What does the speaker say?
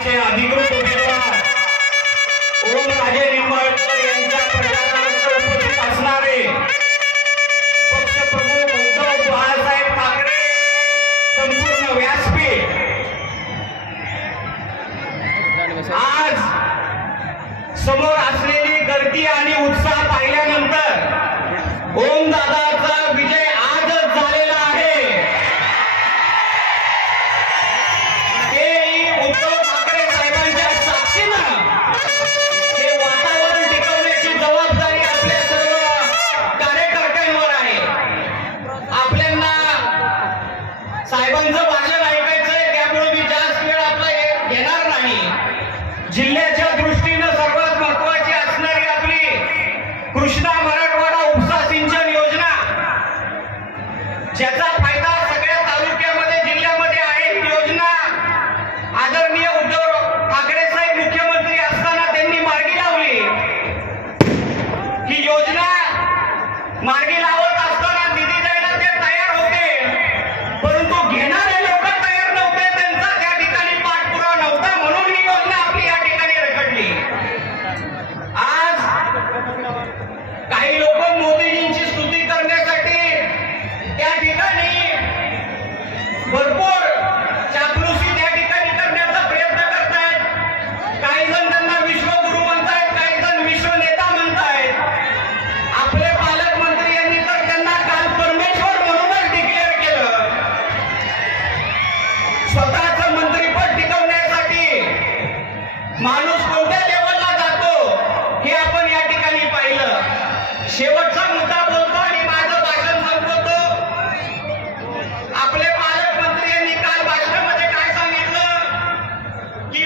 अधिकृत उमेदवार ओमराजे निंबाळकर यांच्या प्रचारार्थ उपस्थित असणारे पक्षप्रमुख उद्धव बाळासाहेब ठाकरे संपूर्ण व्यासपीठ आज समोर असलेली गर्दी आणि उत्साह पाहिल्यानंतर ओमदादाचा विजय आजच झालेला आहे। ते उद्धव ठाकरे साहेबांच्या साक्षीनं हे वातावरण टिकवण्याची जबाबदारी आपल्या सर्व कार्यकर्त्यांवर आहे। आपल्याला साहेबांचं भाषण ऐकायचंय, त्यामुळे मी जास्त वेळ आपला घेणार नाही। जिल्ह्याच्या दृष्टीनं सर्वात महत्त्वाची असणारी आपली कृष्णा मराठवाडा उपसा सिंचन योजना, ज्याचा फायदा सगळ्या तालुक्यामध्ये जिल्ह्यामध्ये आहे। ही योजना आदरणीय उद्धव ठाकरे साहेब मुख्यमंत्री असताना त्यांनी मार्गी लावली। ही योजना मार्गी लावत असताना निधी द्यायला ते तयार होते, परंतु घेणारे लोक तयार नव्हते, त्यांचा त्या ठिकाणी पाठपुरावा नव्हता, म्हणून ही योजना आपली या ठिकाणी रखडली। आज काही लोक मोदीजींची स्तुती करण्यासाठी त्या ठिकाणी भरपूर चापलुसी त्या ठिकाणी करण्याचा प्रयत्न करतायत। काही जण त्यांना विश्वगुरु म्हणतायत, काही जण विश्व नेता म्हणतायत। आपले पालकमंत्री यांनी तर त्यांना काल परमेश्वर म्हणूनच डिक्लेअर केलं। स्वतःचं मंत्रिपद टिकवण्यासाठी माणूस कोणत्या लेवलला जातो हे आपण या ठिकाणी पाहिलं। शेवटचा मुद्दा बोलतो आणि माझं भाषण संपवतो। आपले पालकमंत्री यांनी काल भाषणामध्ये काय सांगितलं की